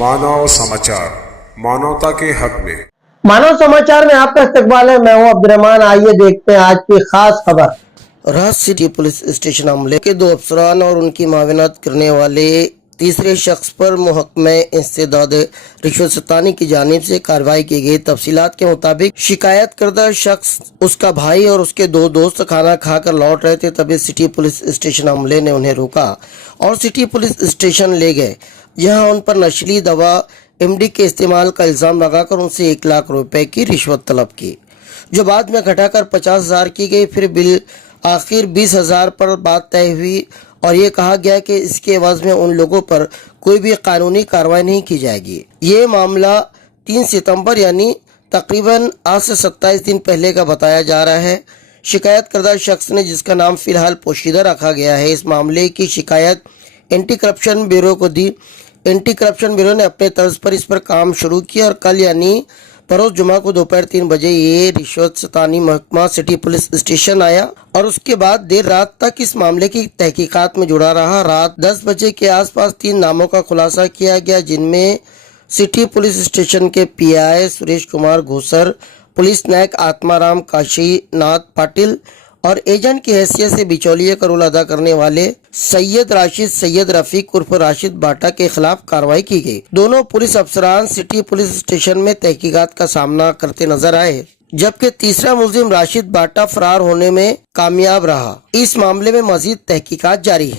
मानव समाचार, मानवता के हक में। मानव समाचार में आपका इस्तकबाल है। मैं हूं अब्दुर्रहमान। आइए देखते हैं आज की खास खबर। राज सिटी पुलिस स्टेशन हमले के 2 अफसरान और उनकी माविनत करने वाले तीसरे शख्स पर महकमे इंसदाद रिश्वत सतानी की जानिब से कार्रवाई की गई। तफसीलात के मुताबिक शिकायत करदा शख्स, उसका भाई और उसके 2 दोस्त खाना खाकर लौट रहे थे, तभी सिटी पुलिस स्टेशन हमले ने उन्हें रोका और सिटी पुलिस स्टेशन ले गए, जहां उन पर नशीली दवा MD के इस्तेमाल का इल्ज़ाम लगाकर उनसे 1 लाख रुपए की रिश्वत तलब की, जो बाद में घटाकर 50,000 की गई। फिर बिल आखिर 20,000 पर बात तय हुई और ये कहा गया कि इसके एवज में उन लोगों पर कोई भी कानूनी कार्रवाई नहीं की जाएगी। ये मामला 3 सितंबर यानी तकरीबन आज से 27 दिन पहले का बताया जा रहा है। शिकायत करदा शख्स ने, जिसका नाम फिलहाल पोशीदा रखा गया है, इस मामले की शिकायत एंटी करप्शन ब्यूरो को दी। एंटी करप्शन ब्यूरो ने अपने तर्ज पर इस पर काम शुरू किया और कल यानी बरोज जुमा को दोपहर 3 बजे ये रिश्वत सतानी महकमा सिटी पुलिस स्टेशन आया और उसके बाद देर रात तक इस मामले की तहकीकात में जुड़ा रहा। रात 10 बजे के आसपास 3 नामों का खुलासा किया गया, जिनमें सिटी पुलिस स्टेशन के PI सुरेश कुमार घोसर, पुलिस नायक आत्माराम काशीनाथ पाटिल और एजेंट की हैसियत से बिचौलिए का रोल अदा करने वाले सैयद रफीक उर्फ राशिद बाटा के खिलाफ कार्रवाई की गई। दोनों पुलिस अफसरान सिटी पुलिस स्टेशन में तहकीकात का सामना करते नजर आए, जबकि तीसरा मुलजिम राशिद बाटा फरार होने में कामयाब रहा। इस मामले में मजीद तहकीकात जारी है।